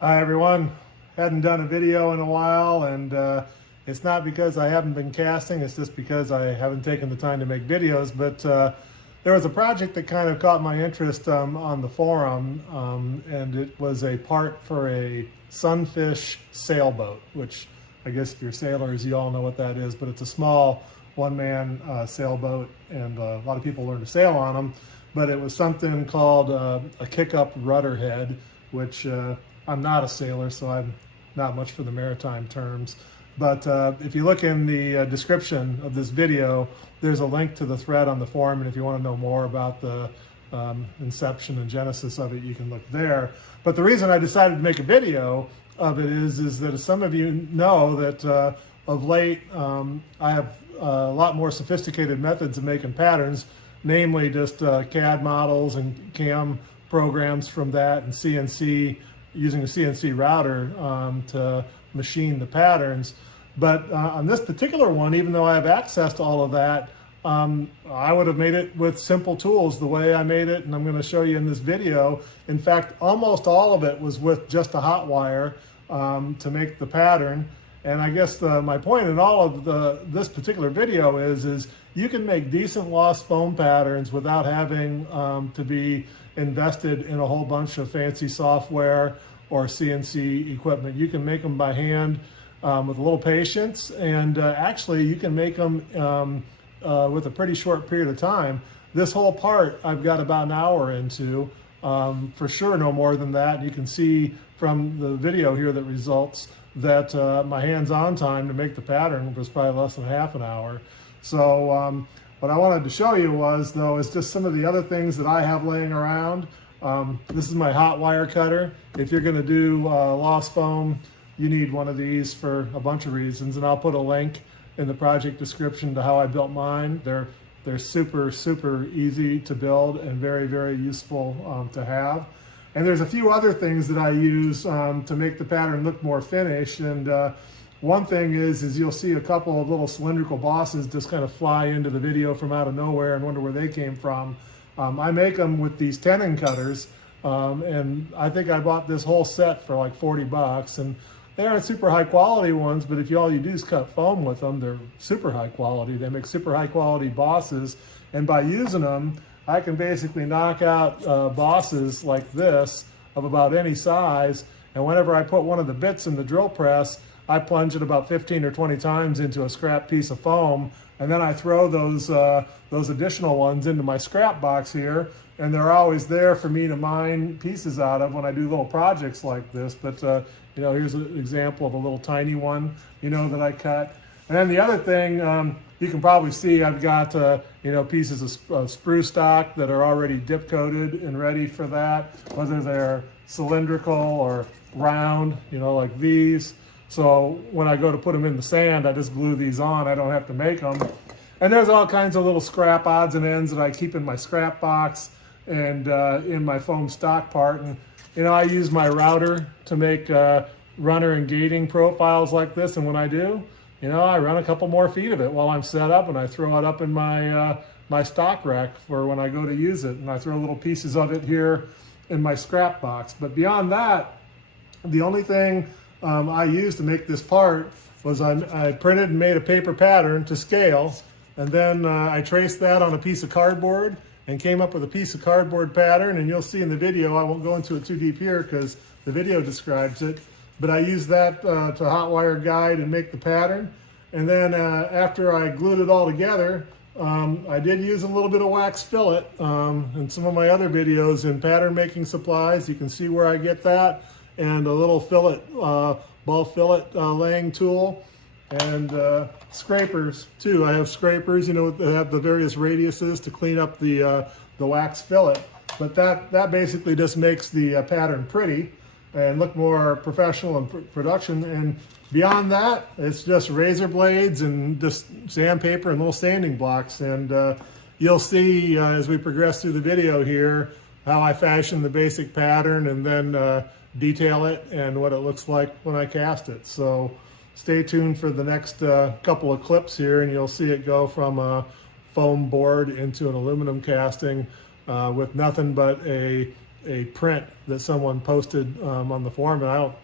Hi everyone. Hadn't done a video in a while, and it's not because I haven't been casting, it's just because I haven't taken the time to make videos. But there was a project that kind of caught my interest on the forum, and it was a part for a sunfish sailboat, which I guess if you're sailors, you all know what that is, but it's a small one-man sailboat, and a lot of people learn to sail on them. But it was something called a kick-up rudder head, which I'm not a sailor, so I'm not much for the maritime terms. But if you look in the description of this video, there's a link to the thread on the forum, and if you want to know more about the inception and genesis of it, you can look there. But the reason I decided to make a video of it is that, as some of you know, that of late I have a lot more sophisticated methods of making patterns, namely just CAD models and CAM programs from that, and CNC, using a CNC router to machine the patterns. But on this particular one, even though I have access to all of that, I would have made it with simple tools the way I made it, and I'm going to show you in this video. In fact, almost all of it was with just a hot wire to make the pattern. And I guess my point in all of this particular video is you can make decent lost foam patterns without having to be invested in a whole bunch of fancy software or CNC equipment. You can make them by hand with a little patience, and actually you can make them with a pretty short period of time. This whole part I've got about an hour into, for sure no more than that. You can see from the video here that results that my hands-on time to make the pattern was probably less than half an hour. So what I wanted to show you was just some of the other things that I have laying around. This is my hot wire cutter. If you're going to do lost foam, you need one of these for a bunch of reasons, and I'll put a link in the project description to how I built mine. They're super easy to build and very useful to have. And there's a few other things that I use to make the pattern look more finished. And one thing is you'll see a couple of little cylindrical bosses just kind of fly into the video from out of nowhere and wonder where they came from. I make them with these tenon cutters, and I think I bought this whole set for like 40 bucks. And they aren't super high quality ones, but if all you do is cut foam with them, they're super high quality. They make super high quality bosses, and by using them, I can basically knock out bosses like this of about any size. And whenever I put one of the bits in the drill press, I plunge it about 15 or 20 times into a scrap piece of foam, and then I throw those additional ones into my scrap box here, and they're always there for me to mine pieces out of when I do little projects like this. But here's an example of a little tiny one, that I cut. And then the other thing, you can probably see I've got pieces of sprue stock that are already dip coated and ready for that, whether they're cylindrical or round, like these. So when I go to put them in the sand, I just glue these on. I don't have to make them. And there's all kinds of little scrap odds and ends that I keep in my scrap box and in my foam stock part. And I use my router to make runner and gating profiles like this. And when I do, I run a couple more feet of it while I'm set up, and I throw it up in my my stock rack for when I go to use it. And I throw little pieces of it here in my scrap box. But beyond that, the only thing I used to make this part was I printed and made a paper pattern to scale, and then I traced that on a piece of cardboard and came up with a piece of cardboard pattern. And you'll see in the video, I won't go into it too deep here because the video describes it, but I used that to hot wire guide and make the pattern. And then after I glued it all together, I did use a little bit of wax fillet in some of my other videos in pattern making supplies. You can see where I get that, and a little fillet, ball fillet laying tool, and scrapers too. I have scrapers, that have the various radiuses to clean up the wax fillet. But that basically just makes the pattern pretty and look more professional in production. And beyond that, it's just razor blades and just sandpaper and little sanding blocks. And you'll see as we progress through the video here how I fashion the basic pattern and then detail it and what it looks like when I cast it. So stay tuned for the next couple of clips here, and you'll see it go from a foam board into an aluminum casting with nothing but a a print that someone posted on the forum, and I don't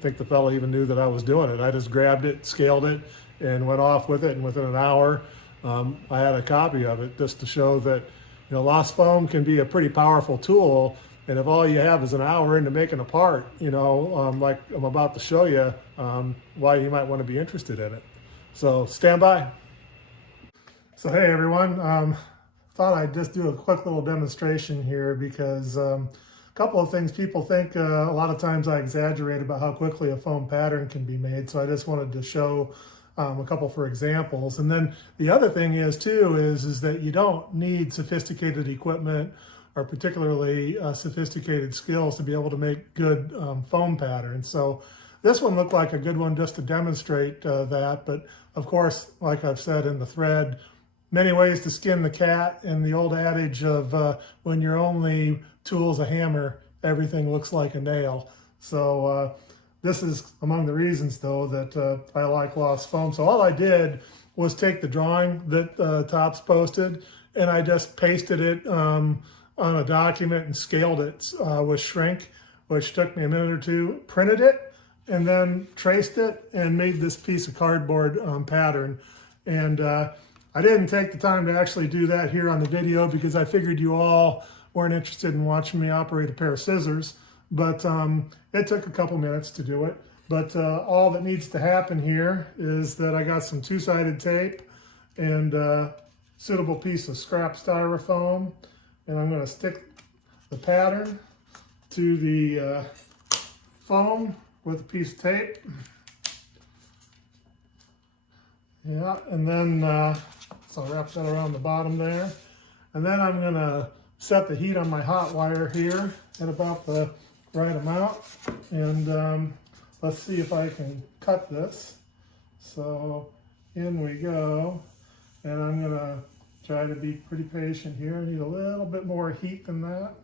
think the fellow even knew that I was doing it. I just grabbed it, scaled it, and went off with it, and within an hour I had a copy of it, just to show that lost foam can be a pretty powerful tool. And if all you have is an hour into making a part, like I'm about to show you, why you might want to be interested in it. So stand by. So hey everyone, thought I'd just do a quick little demonstration here because a couple of things. People think a lot of times I exaggerate about how quickly a foam pattern can be made, so I just wanted to show a couple for examples. And then the other thing is that you don't need sophisticated equipment or particularly sophisticated skills to be able to make good foam patterns. So this one looked like a good one just to demonstrate that, but of course, like I've said in the thread, many ways to skin the cat, and the old adage of when your only tool's a hammer, everything looks like a nail. So this is among the reasons, though, that I like lost foam. So all I did was take the drawing that Topps posted, and I just pasted it on a document and scaled it with shrink, which took me a minute or two, printed it, and then traced it and made this piece of cardboard pattern. And I didn't take the time to actually do that here on the video because I figured you all weren't interested in watching me operate a pair of scissors, but it took a couple minutes to do it. But all that needs to happen here is that I got some two-sided tape and a suitable piece of scrap styrofoam, and I'm going to stick the pattern to the foam with a piece of tape. Yeah, and then so I'll wrap that around the bottom there. And then I'm going to set the heat on my hot wire here at about the right amount. And let's see if I can cut this. So in we go. And I'm going to try to be pretty patient here. I need a little bit more heat than that.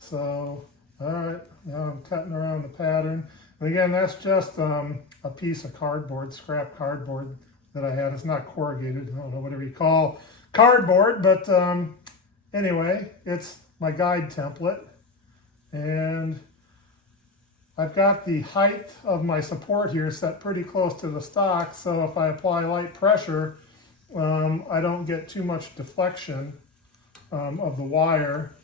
So, all right, now I'm cutting around the pattern. And again, that's just a piece of cardboard, scrap cardboard that I had. It's not corrugated, I don't know, whatever you call cardboard, but anyway, it's my guide template. And I've got the height of my support here set pretty close to the stock, so if I apply light pressure, I don't get too much deflection of the wire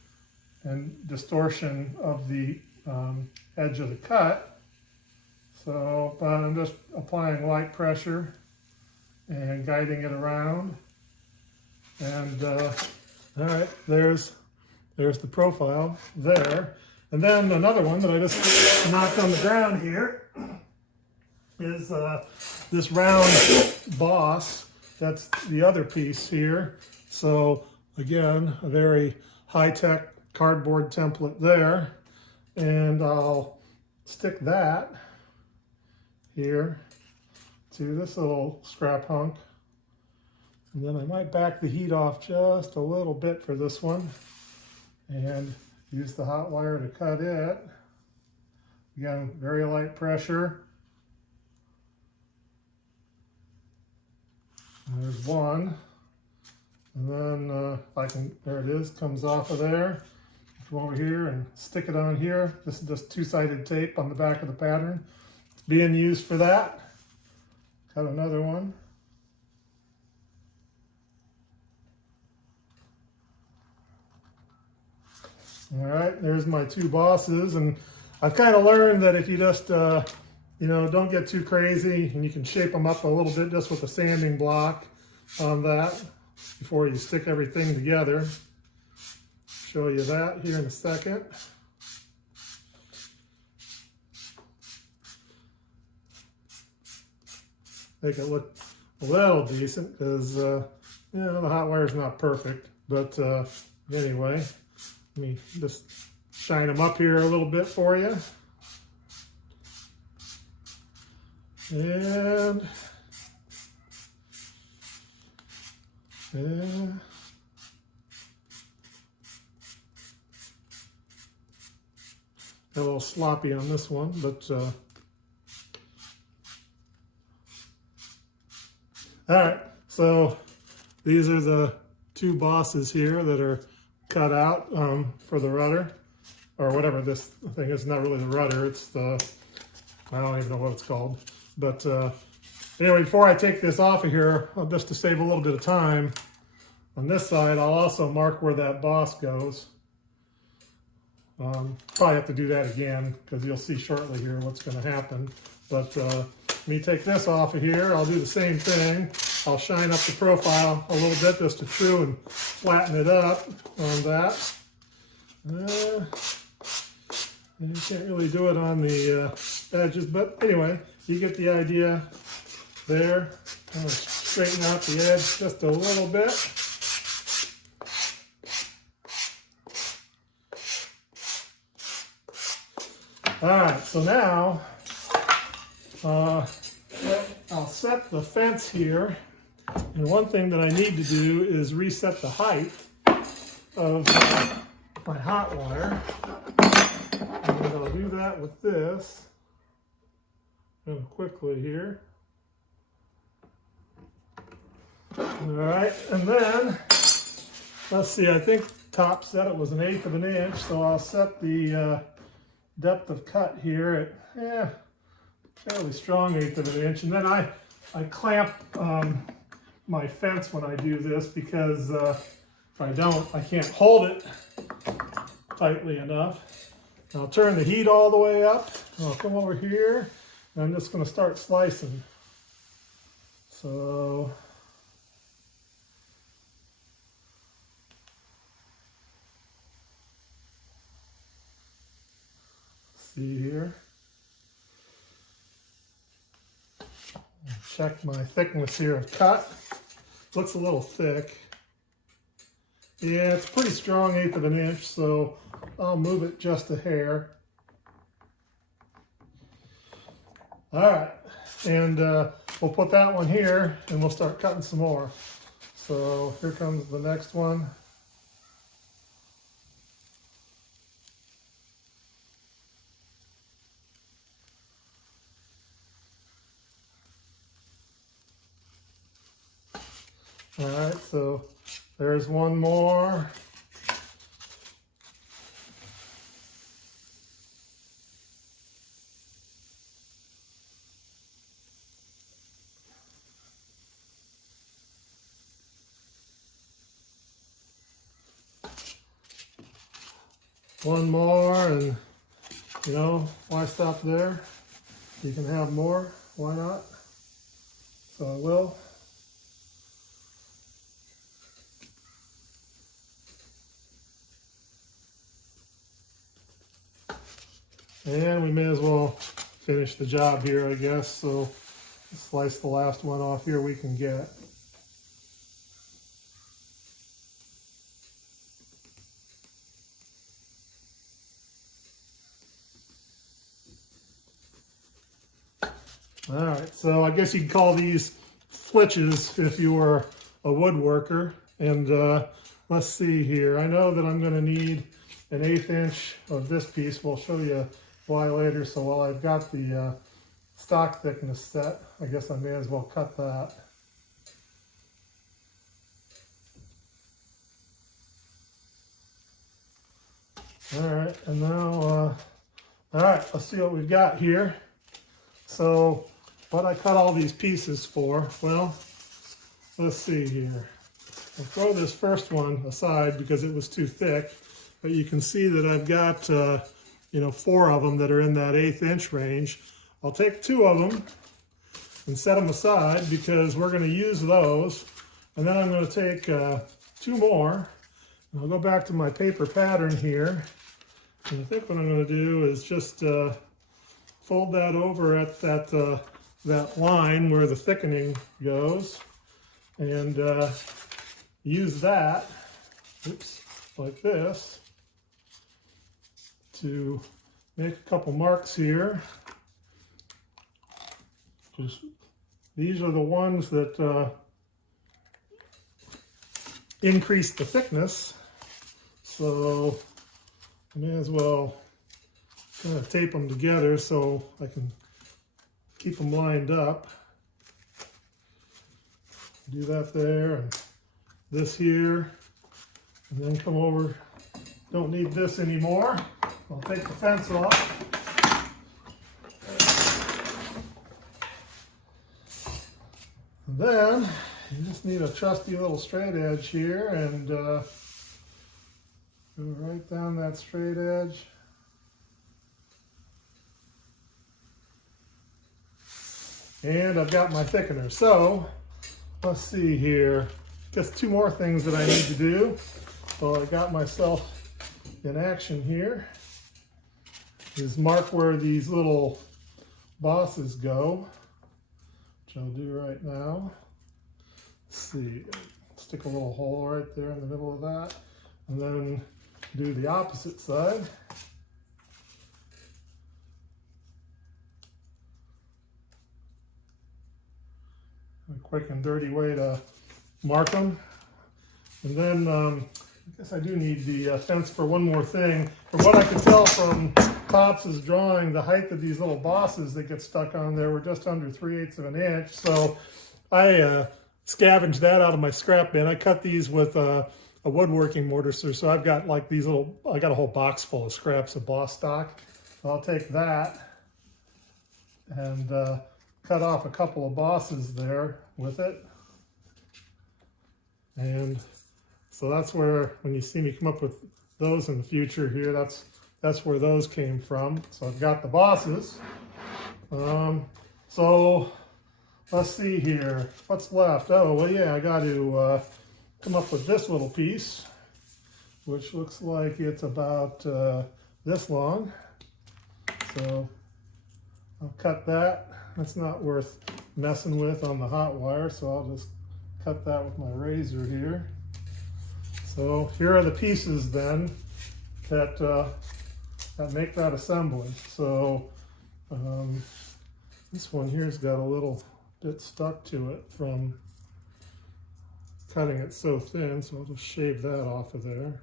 and distortion of the edge of the cut. So, but I'm just applying light pressure and guiding it around. And all right, there's the profile there. And then another one that I just knocked on the ground here is this round boss. That's the other piece here. So again, a very high-tech cardboard template there. And I'll stick that here to this little scrap hunk. And then I might back the heat off just a little bit for this one and use the hot wire to cut it. Again, very light pressure. And there's one. And then if I can, there it is, comes off of there. Come over here and stick it on here. This is just two-sided tape on the back of the pattern. It's being used for that. Cut another one. All right, there's my two bosses, and I've kind of learned that if you just, don't get too crazy, and you can shape them up a little bit just with a sanding block on that before you stick everything together. Show you that here in a second. Make it look a little decent because, the hot wire's not perfect, but anyway. Let me just shine them up here a little bit for you. And got a little sloppy on this one, but all right, so these are the two bosses here that are cut out for the rudder, or whatever this thing is. Not really the rudder, it's the, I don't even know what it's called. But anyway, before I take this off of here, just to save a little bit of time, on this side, I'll also mark where that boss goes. Probably have to do that again because you'll see shortly here what's going to happen. But let me take this off of here. I'll do the same thing. I'll shine up the profile a little bit just to true and flatten it up on that. You can't really do it on the edges, but anyway, you get the idea there. I'm going to straighten out the edge just a little bit. All right, so now I'll set the fence here. And one thing that I need to do is reset the height of my hot wire. And I'll do that with this real quickly here. All right, and then let's see, I think top set it was 1/8 of an inch, so I'll set the depth of cut here at fairly strong 1/8 of an inch, and then I clamp my fence when I do this because if I don't, I can't hold it tightly enough. I'll turn the heat all the way up. I'll come over here and I'm just going to start slicing. So see here. Check my thickness here of cut. Looks a little thick. Yeah, it's pretty strong 1/8 of an inch, so I'll move it just a hair. All right, and we'll put that one here and we'll start cutting some more. So here comes the next one. All right, so there's one more. One more, and you know, why stop there? You can have more, why not? So I will. And we may as well finish the job here, I guess. So slice the last one off here we can get. All right, so I guess you'd call these flitches if you were a woodworker. And let's see here. I know that I'm going to need 1/8 inch of this piece. We'll show you why later. So while I've got the stock thickness set, I guess I may as well cut that. All right, and now, all right, let's see what we've got here. So what I cut all these pieces for, well, let's see here. I'll throw this first one aside because it was too thick, but you can see that I've got, you know, 4 of them that are in that 1/8 inch range. I'll take 2 of them and set them aside because we're going to use those. And then I'm going to take 2 more. And I'll go back to my paper pattern here. And I think what I'm going to do is just fold that over at that line where the thickening goes, and use that, oops, like this, to make a couple marks here. These are the ones that increase the thickness, so I may as well kind of tape them together so I can keep them lined up. Do that there, and this here, And then come over, don't need this anymore. I'll take the fence off. And then you just need a trusty little straight edge here and go right down that straight edge. And I've got my thickener. So let's see here. Just two more things that I need to do. So I got myself in action here. Is mark where these little bosses go, which I'll do right now. Let's see, stick a little hole right there in the middle of that, and then do the opposite side. A quick and dirty way to mark them. And then I guess I do need the fence for one more thing. From what I can tell from Pops' drawing, the height of these little bosses that get stuck on there were just under 3/8 of an inch. So I scavenged that out of my scrap bin. I cut these with a woodworking mortiser. So I've got like these little, I got a whole box full of scraps of boss stock. So I'll take that and cut off a couple of bosses there with it. And so that's where, when you see me come up with those in the future here, that's where those came from. So I've got the bosses. So let's see here, what's left? Oh, well, yeah, I got to come up with this little piece, which looks like it's about this long. So I'll cut that. That's not worth messing with on the hot wire, so I'll just cut that with my razor here. So here are the pieces then that, that make that assembly. So this one here's got a little bit stuck to it from cutting it so thin, so I'll just shave that off of there.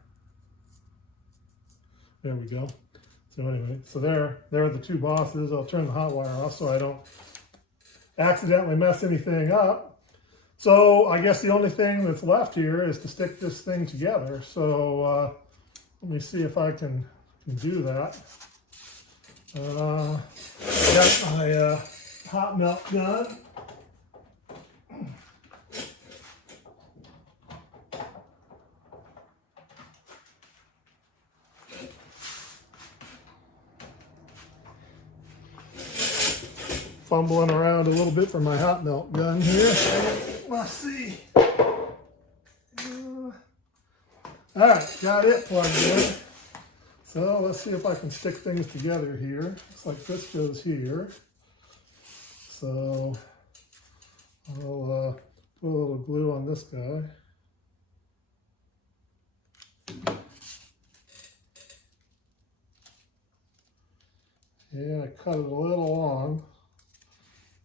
There we go. So anyway, so there are the two bosses. I'll turn the hot wire off so I don't accidentally mess anything up. So I guess the only thing that's left here is to stick this thing together. So let me see if I can do that. I got my hot melt gun. Fumbling around a little bit for my hot melt gun here. Let's see. All right, got it plugged in. So let's see if I can stick things together here. Looks like this goes here. So I'll put a little glue on this guy. Yeah, I cut it a little long.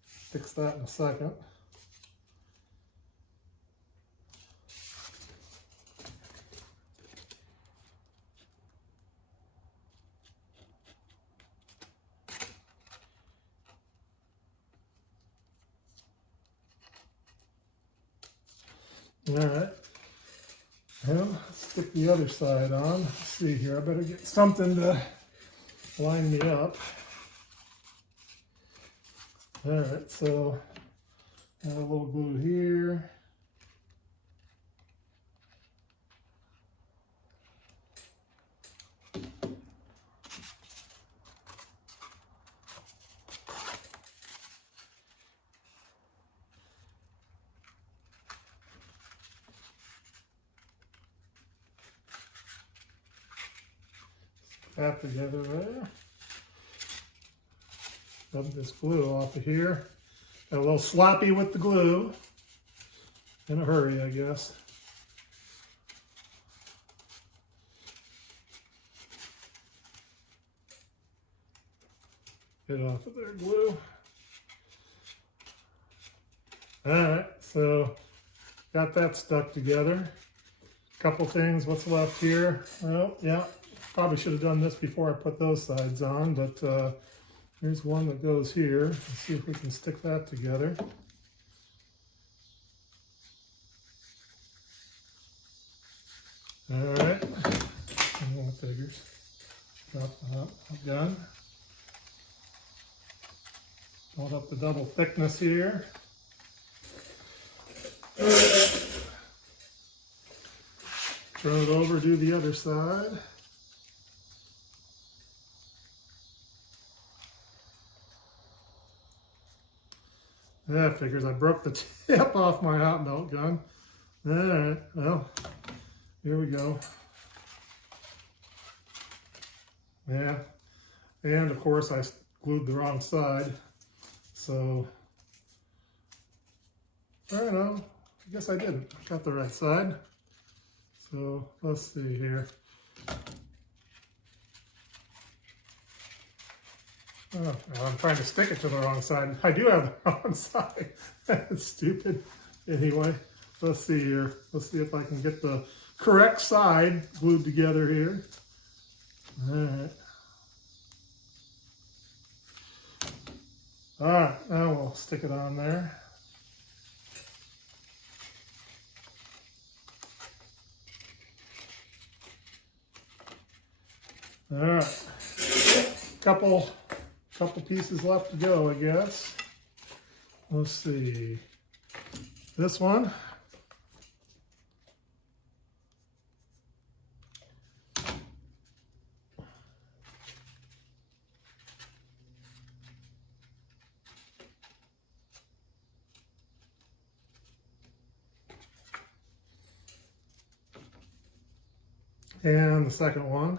Fix that in a second. All right, now let's stick the other side on. Let's see here, I better get something to line me up. All right, so add a little glue here. That together there. Rub this glue off of here. Got a little sloppy with the glue. In a hurry, I guess. Get off of there, glue. All right, so got that stuck together. Couple things, what's left here? Oh, yeah, probably should have done this before I put those sides on, but here's one that goes here. Let's see if we can stick that together. All right, figures. Drop that gun. Hold up the double thickness here. Throw it over, do the other side. That figures I broke the tip off my hot melt gun. All right, well, here we go. Yeah, and of course I glued the wrong side, so I don't know, I guess I didn't. I got the right side. So let's see here. Oh, I'm trying to stick it to the wrong side. I do have the wrong side. That's stupid. Anyway, let's see here. Let's see if I can get the correct side glued together here. All right. All right, now we'll stick it on there. All right, couple pieces left to go, I guess. Let's see, this one. And the second one.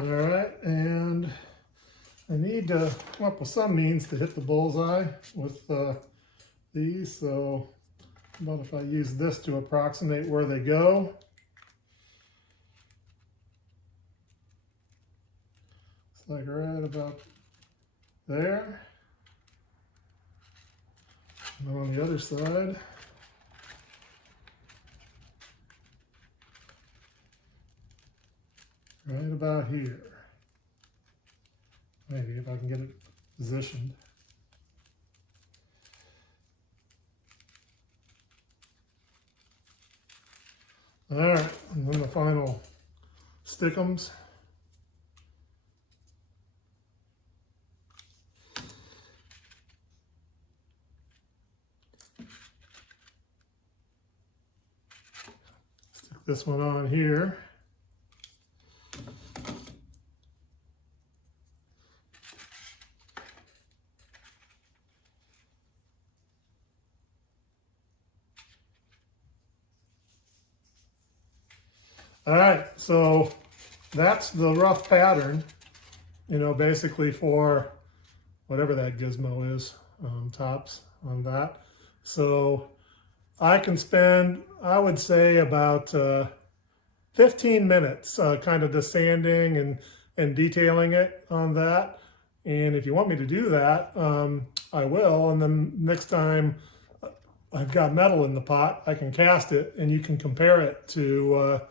All right, and I need to come up with some means to hit the bullseye with these, so how about if I use this to approximate where they go? It's like right about there. And on the other side. Right about here. Maybe if I can get it positioned. All right, and then the final stickums. Stick this one on here. All right, so that's the rough pattern, you know, basically for whatever that gizmo is, tops on that. So I can spend, I would say, about 15 minutes kind of just sanding and detailing it on that. And if you want me to do that, I will. And then next time I've got metal in the pot, I can cast it and you can compare it to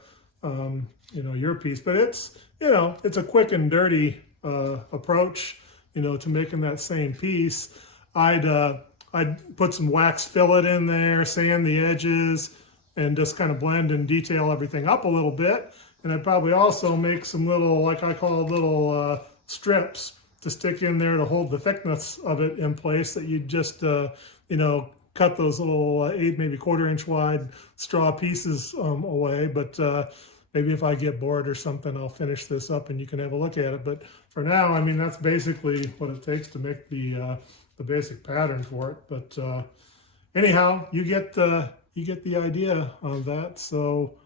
you know, your piece. But it's, you know, it's a quick and dirty approach, you know, to making that same piece. I'd put some wax fillet in there, sand the edges, and just kind of blend and detail everything up a little bit. And I'd probably also make some little, like I call little strips to stick in there to hold the thickness of it in place, that you just, you know, cut those little 8, maybe 1/4 inch wide straw pieces away. But maybe if I get bored or something, I'll finish this up and you can have a look at it. But for now, I mean, that's basically what it takes to make the basic pattern for it. But anyhow, you get the idea of that. So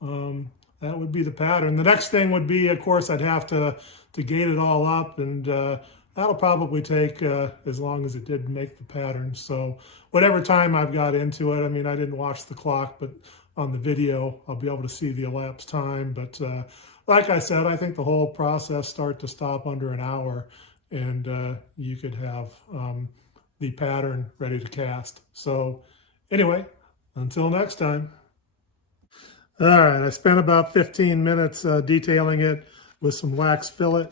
that would be the pattern. The next thing would be, of course, I'd have to gate it all up, and that'll probably take as long as it did make the pattern. So whatever time I've got into it, I mean, I didn't watch the clock, but on the video, I'll be able to see the elapsed time. But like I said, I think the whole process start to stop under an hour, and you could have the pattern ready to cast. So anyway, Until next time. All right, I spent about 15 minutes detailing it with some wax fillet.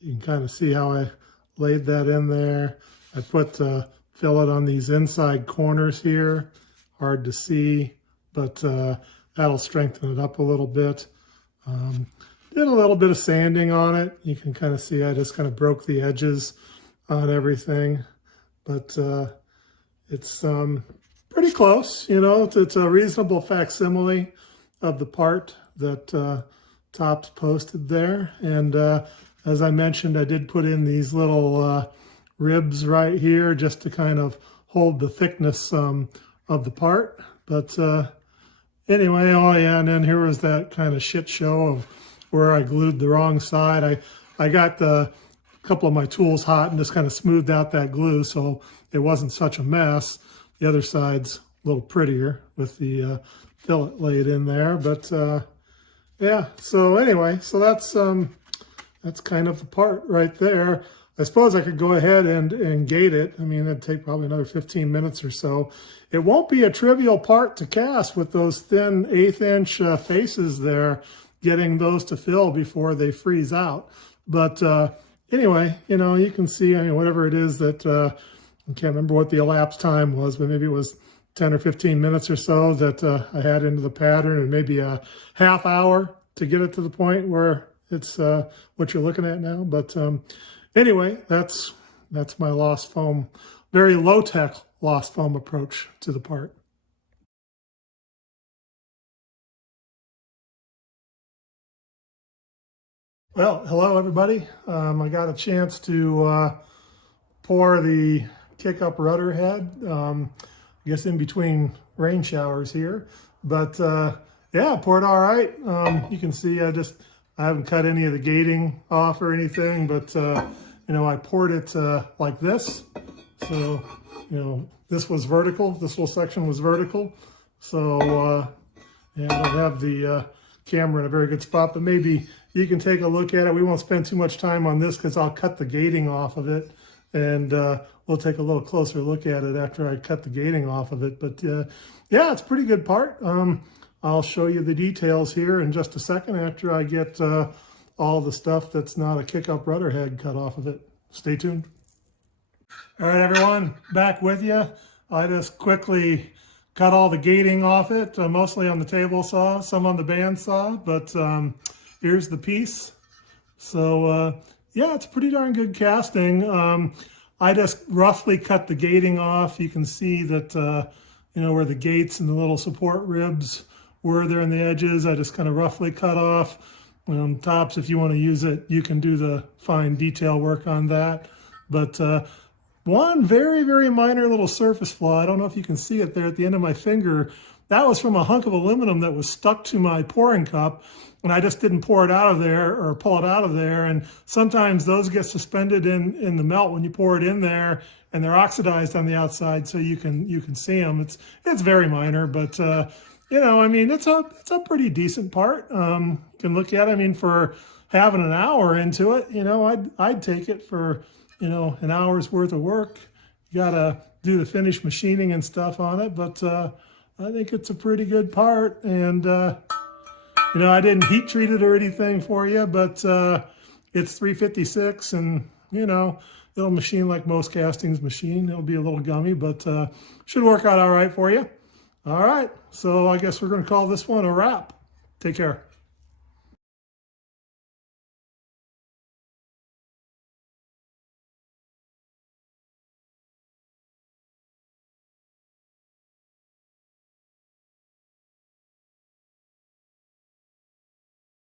You can kind of see how I laid that in there. I put fillet on these inside corners here. Hard to see, but that'll strengthen it up a little bit. Did a little bit of sanding on it. You can kind of see I just kind of broke the edges on everything, but it's pretty close. You know, it's a reasonable facsimile of the part that Topps posted there. And as I mentioned, I did put in these little ribs right here just to kind of hold the thickness of the part. But anyway, oh yeah, and then here was that kind of shit show of where I glued the wrong side. I got a couple of my tools hot and just kind of smoothed out that glue so it wasn't such a mess. The other side's a little prettier with the fillet laid in there. But yeah, so anyway, so that's kind of the part right there. I suppose I could go ahead and gate it. I mean, it'd take probably another 15 minutes or so. It won't be a trivial part to cast with those thin 1/8 inch faces there, getting those to fill before they freeze out. But anyway, you know, you can see, I mean, whatever it is that, I can't remember what the elapsed time was, but maybe it was 10 or 15 minutes or so that I had into the pattern, and maybe a half hour to get it to the point where it's what you're looking at now. But anyway, that's my lost foam, very low-tech lost foam approach to the part. Well, hello everybody. I got a chance to pour the kick-up rudder head, I guess in between rain showers here. But yeah, poured all right. You can see I haven't cut any of the gating off or anything, but you know, I poured it like this. So, you know, this was vertical. This little section was vertical. So yeah, I don't have the camera in a very good spot, but maybe you can take a look at it. We won't spend too much time on this because I'll cut the gating off of it, and we'll take a little closer look at it after I cut the gating off of it. But yeah, it's a pretty good part. I'll show you the details here in just a second after I get all the stuff that's not a kick-up rudder head cut off of it. Stay tuned. All right, everyone, back with you. I just quickly cut all the gating off it, mostly on the table saw, some on the band saw, but here's the piece. So yeah, it's pretty darn good casting. I just roughly cut the gating off. You can see that, you know, where the gates and the little support ribs were there in the edges. I just kind of roughly cut off. Tops, if you want to use it, you can do the fine detail work on that. But one very, very minor little surface flaw, I don't know if you can see it there at the end of my finger, that was from a hunk of aluminum that was stuck to my pouring cup, and I just didn't pour it out of there or pull it out of there. And sometimes those get suspended in the melt when you pour it in there, and they're oxidized on the outside, so you can see them. It's very minor, but you know, I mean, it's a pretty decent part. You can look at it. I mean, for having an hour into it, you know, I'd take it for, you know, an hour's worth of work. You gotta do the finished machining and stuff on it, but I think it's a pretty good part. And you know, I didn't heat treat it or anything for you, but it's 356, and you know, it'll machine like most castings machine. It'll be a little gummy, but should work out all right for you. All right, so I guess we're going to call this one a wrap. Take care.